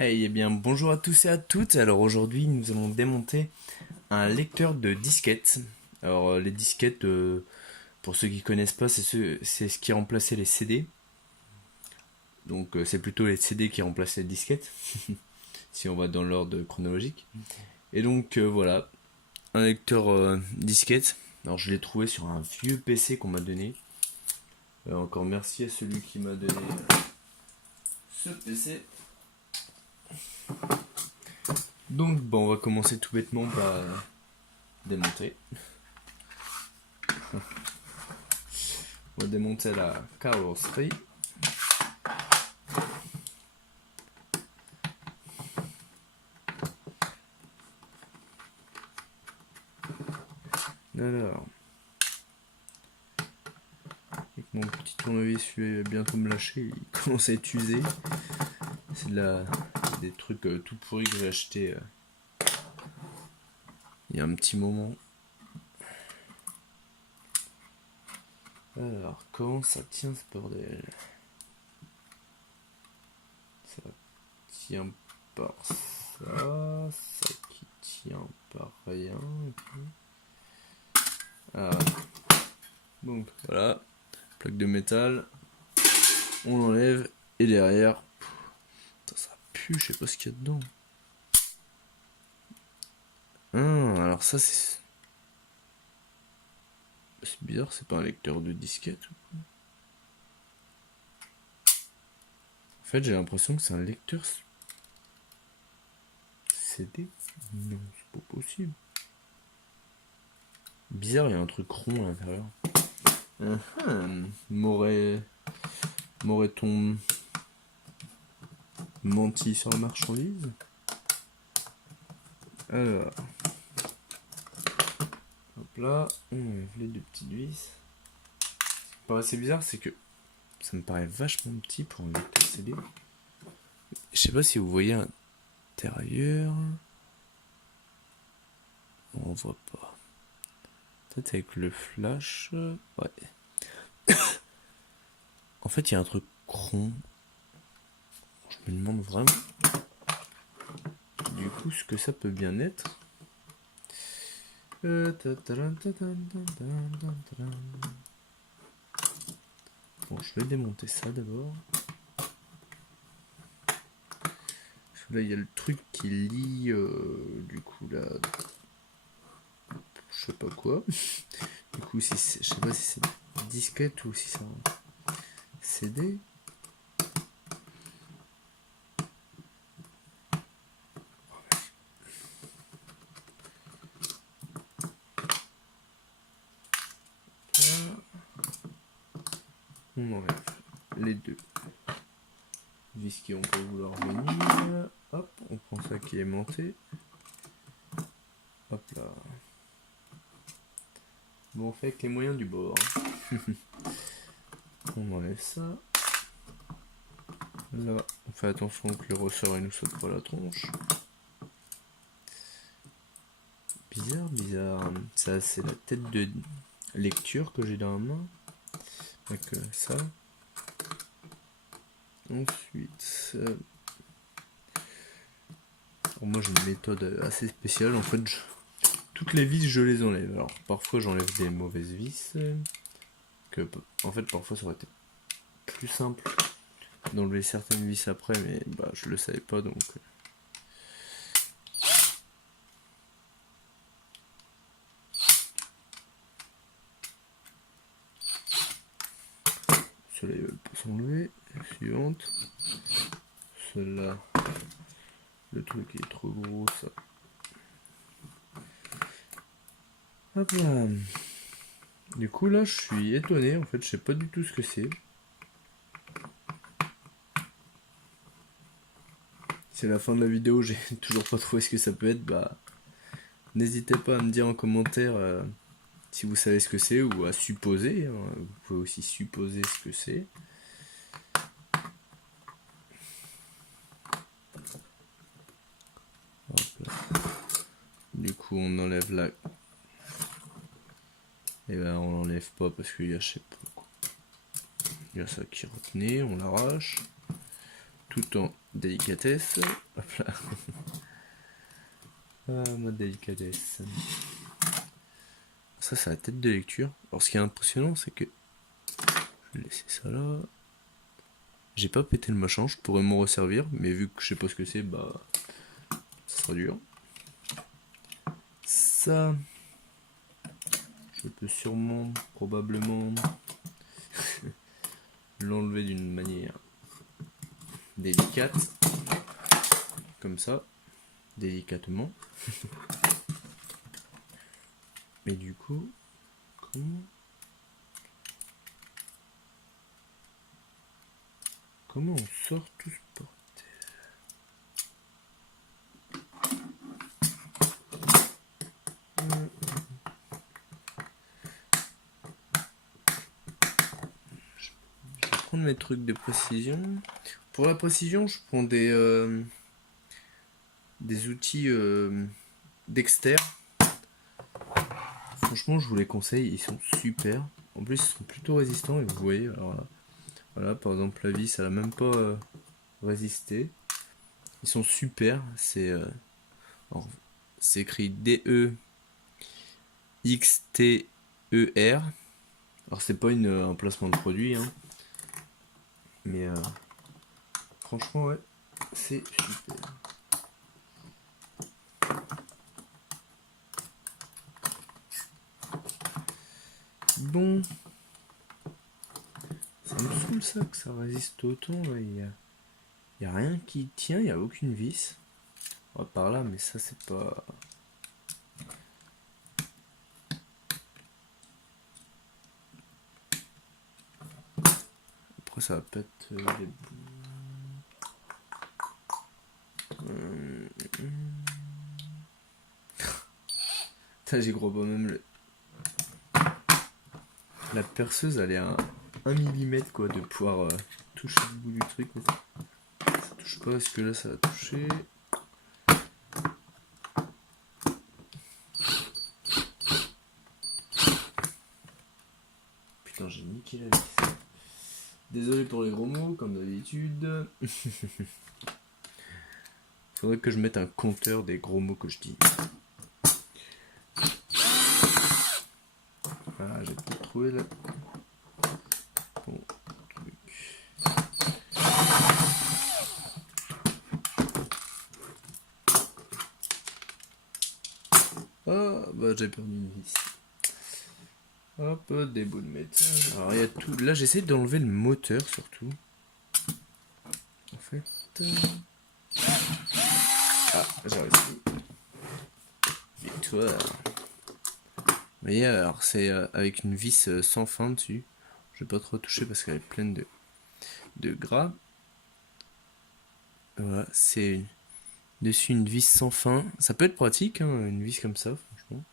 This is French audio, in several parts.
Hey, eh bien bonjour à tous et à toutes. Alors aujourd'hui, nous allons démonter un lecteur de disquettes. Alors les disquettes, pour ceux qui connaissent pas, c'est ce qui remplaçait les CD. Donc c'est plutôt les CD qui remplaçaient les disquettes, si on va dans l'ordre chronologique. Et donc voilà, un lecteur disquette. Alors je l'ai trouvé sur un vieux PC qu'on m'a donné. Encore merci à celui qui m'a donné ce PC. Donc bon, on va commencer tout bêtement par démonter. On va démonter la carrosserie. Alors, avec mon petit tournevis, je vais bientôt me lâcher. Il commence à être usé. C'est des trucs tout pourris que j'ai acheté il y a un petit moment. Alors, comment ça tient ce bordel? Ça tient par ça, ça qui tient par rien. Ah. Donc voilà, plaque de métal, on l'enlève et derrière, ça pue, je sais pas ce qu'il y a dedans. Alors ça c'est bizarre, c'est pas un lecteur de disquette. En fait, j'ai l'impression que c'est un lecteur CD. Non, c'est pas possible. Bizarre, il y a un truc rond à l'intérieur. M'aurait-on menti sur la marchandise? Alors, hop là, on enlève les deux petites vis. Ce qui me paraissait bizarre, c'est que ça me paraît vachement petit pour un lecteur CD. Je sais pas si vous voyez à l'intérieur. On voit pas. Peut-être avec le flash. Ouais. En fait, il y a un truc rond. Je me demande vraiment du coup ce que ça peut bien être. Bon, je vais démonter ça d'abord. Là, il y a le truc qui lie du coup là. Je sais pas quoi. Du coup, si je sais pas si c'est disquette ou si c'est un CD. On enlève les deux vis qui on peut vouloir venir. Hop, on prend ça qui est monté. Hop là. Bon, on fait avec les moyens du bord. On enlève ça. Là, on fait attention que le ressort il nous saute pas la tronche. Bizarre, bizarre. Ça, c'est la tête de lecture que j'ai dans la main. Donc ça. Ensuite, moi j'ai une méthode assez spéciale. En fait, toutes les vis je les enlève. Alors parfois j'enlève des mauvaises vis. En fait parfois ça aurait été plus simple d'enlever certaines vis après, mais bah je le savais pas donc. Celle-là peut s'enlever. Suivante. Celle-là, le truc est trop gros ça. Hop là. Du coup là je suis étonné en fait, je sais pas du tout ce que c'est. C'est la fin de la vidéo, j'ai toujours pas trouvé ce que ça peut être, bah n'hésitez pas à me dire en commentaire si vous savez ce que c'est ou à supposer, hein. Vous pouvez aussi supposer ce que c'est. Du coup on enlève la... Et ben on l'enlève pas parce qu'il y a je sais pas quoi. Il y a ça qui retenait, on l'arrache. tout en délicatesse. Hop là. Ah, ma délicatesse. Ça, c'est la tête de lecture. Alors, ce qui est impressionnant, c'est que... Je vais laisser ça là. J'ai pas pété le machin, je pourrais m'en resservir, mais vu que je sais pas ce que c'est, bah... ça sera dur. Ça... Je peux sûrement, probablement... l'enlever d'une manière délicate. Comme ça. Délicatement. Mais du coup... Comment on sort tout ce bordel? Je vais prendre mes trucs de précision. Pour la précision, je prends des outils Dexter. Franchement, je vous les conseille, ils sont super. En plus, ils sont plutôt résistants et vous voyez, alors là, voilà, par exemple, la vis, elle a même pas résisté. Ils sont super, c'est écrit DEXTER. Alors, c'est pas un placement de produit, hein, mais franchement, ouais, c'est super. Bon, ça me saoule ça que ça résiste autant. Il y a rien qui tient, il n'y a aucune vis. Oh, par là, mais ça c'est pas. Après ça va pas être les bouts. J'y crois pas même. La perceuse elle est à 1 mm quoi de pouvoir toucher le bout du truc. Mais ça touche pas, est-ce que là ça va toucher? Putain, j'ai niqué la vis. Désolé pour les gros mots, comme d'habitude. Faudrait que je mette un compteur des gros mots que je dis. Ah, j'ai pas trouvé là. Bon, truc. Ah, bah j'ai perdu une vis. Hop, des bouts de métal. Alors il y a tout. Là j'essaie d'enlever le moteur surtout. En fait. Ah, j'ai réussi. Victoire. Vous voyez, alors c'est avec une vis sans fin dessus. Je vais pas trop toucher parce qu'elle est pleine de gras. Voilà, c'est dessus une vis sans fin. Ça peut être pratique, hein, une vis comme ça, franchement.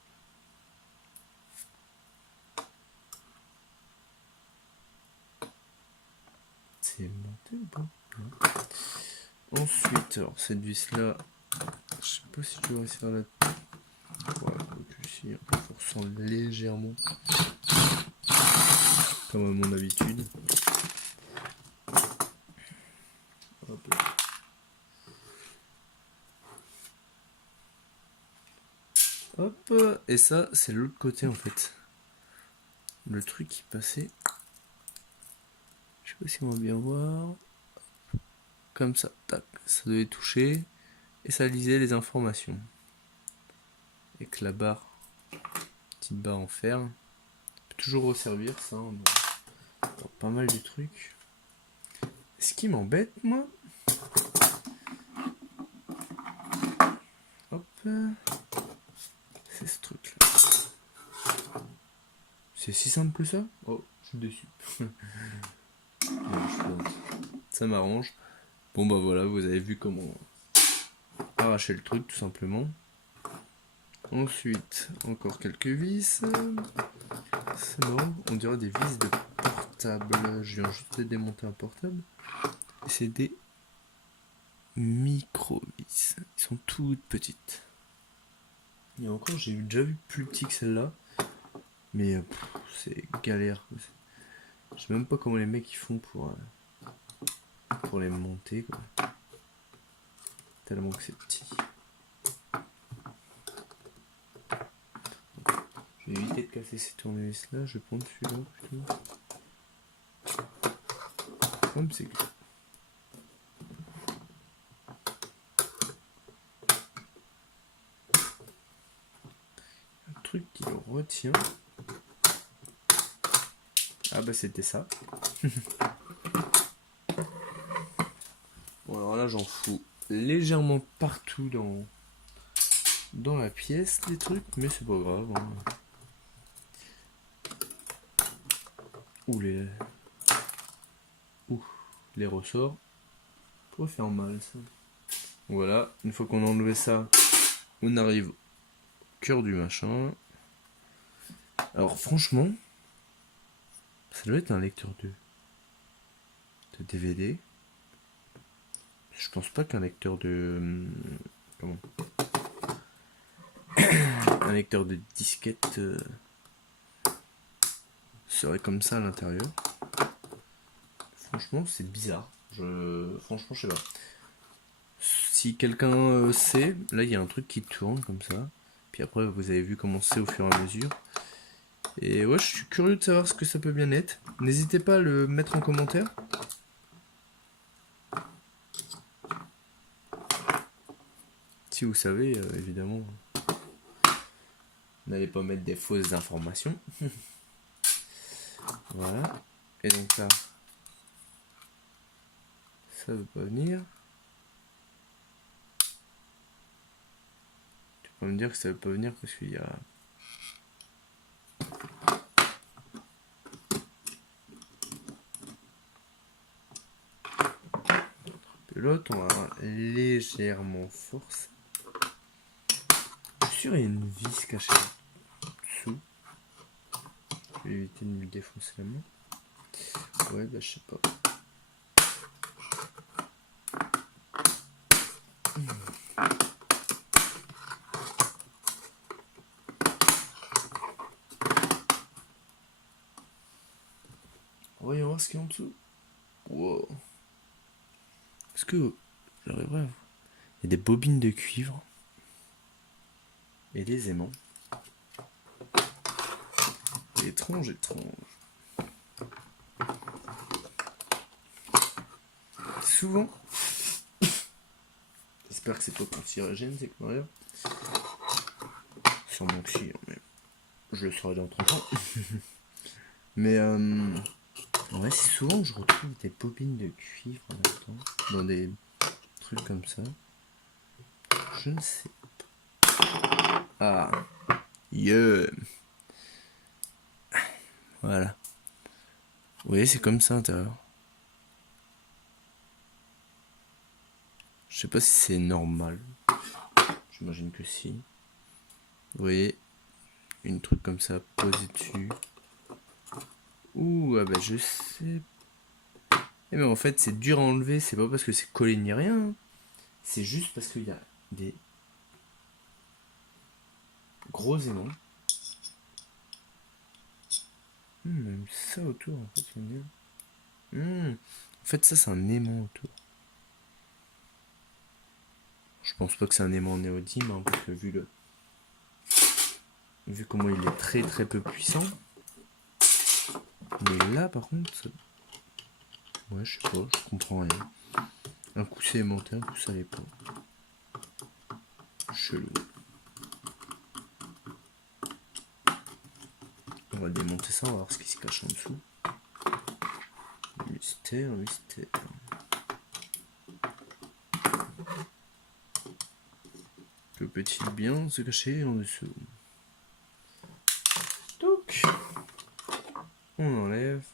C'est monté ou pas? Non. Ensuite, alors cette vis là, je sais pas si je vais réussir à la. Voilà, donc ici, on ressent légèrement, comme à mon habitude. Hop là. Hop, et ça, c'est l'autre côté en fait. Le truc qui passait. Je sais pas si on va bien voir. Comme ça, tac, ça devait toucher. Et ça lisait les informations. Avec la barre, petite barre en fer. On peut toujours resservir ça. Dans pas mal de trucs. Ce qui m'embête, moi. Hop. C'est ce truc là. C'est si simple que ça? Oh, je suis déçu. Non, ça m'arrange. Bon bah voilà, vous avez vu comment arracher le truc tout simplement. Ensuite, encore quelques vis. C'est marrant, on dirait des vis de portable. Je viens juste de démonter un portable. C'est des micro-vis. Ils sont toutes petites. Et encore, j'ai déjà vu plus petit que celle-là. Mais c'est galère. Je sais même pas comment les mecs ils font pour pour les monter, quoi. Tellement que c'est petit. Je vais éviter de casser ces tournevis là, je vais prendre celui-là plutôt. Comme c'est que... Un truc qui le retient. Ah bah c'était ça. Bon alors là j'en fous légèrement partout dans la pièce des trucs, mais c'est pas grave. Hein. Ouh les ressorts. Pourrait faire mal ça. Voilà, une fois qu'on a enlevé ça, on arrive au cœur du machin. Alors franchement, ça doit être un lecteur de DVD. Je pense pas qu'un lecteur de... comment ? Un lecteur de disquette serait comme ça à l'intérieur. Franchement, c'est bizarre. Franchement, je sais pas. Si quelqu'un sait, là il y a un truc qui tourne comme ça. Puis après, vous avez vu comment c'est au fur et à mesure. Et ouais, je suis curieux de savoir ce que ça peut bien être. N'hésitez pas à le mettre en commentaire. Si vous savez, évidemment. N'allez pas mettre des fausses informations. Voilà. Et donc là, ça veut pas venir. Tu peux me dire que ça veut pas venir parce qu'il y a... L'autre, on va légèrement forcer. Je suis sûr qu'il y a une vis cachée dessous. Je vais éviter de me défoncer la main. Ouais, bah je sais pas. Voyons voir ce qu'il y a en dessous. Wow. Est-ce que j'arriverai à voir? Il y a des bobines de cuivre. Et des aimants. Étrange, étrange. Souvent, j'espère que c'est pas cancérigène, c'est que rien. Sûrement que si, mais je le saurai dans 30 ans. Mais ouais, c'est souvent que je retrouve des bobines de cuivre en même temps, dans des trucs comme ça. Je ne sais pas. Ah, yeah. Voilà. Vous voyez, c'est comme ça à l'intérieur. Je sais pas si c'est normal. J'imagine que si. Vous voyez, une truc comme ça posée dessus. Ouh, ah bah je sais. Mais en fait, c'est dur à enlever. C'est pas parce que c'est collé ni rien. C'est juste parce qu'il y a des gros aimants. Même ça autour, en fait, c'est En fait, ça, c'est un aimant autour. Je pense pas que c'est un aimant néodyme, hein, parce que vu comment il est très très peu puissant. Mais là, par contre, ça... ouais, je sais pas, je comprends rien. Un coup c'est aimanté, un coup ça l'est pas. Chelou. On va démonter ça, on va voir ce qui se cache en dessous. Mystère, mystère. Que peut-il bien se cacher en dessous? Donc, on enlève.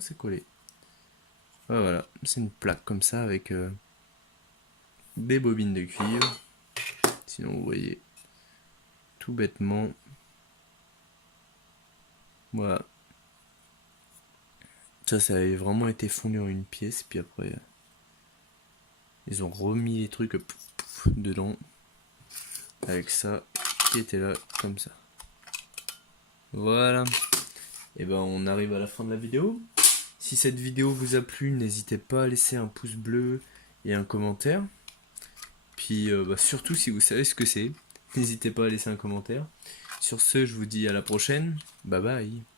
C'est collé. Ah, voilà, c'est une plaque comme ça avec des bobines de cuivre. Sinon, vous voyez, tout bêtement. Voilà. Ça avait vraiment été fondu en une pièce. Puis après, ils ont remis les trucs dedans. Avec ça qui était là comme ça. Voilà. Et ben on arrive à la fin de la vidéo. Si cette vidéo vous a plu, n'hésitez pas à laisser un pouce bleu et un commentaire. Puis surtout si vous savez ce que c'est, n'hésitez pas à laisser un commentaire. Sur ce, je vous dis à la prochaine. Bye bye.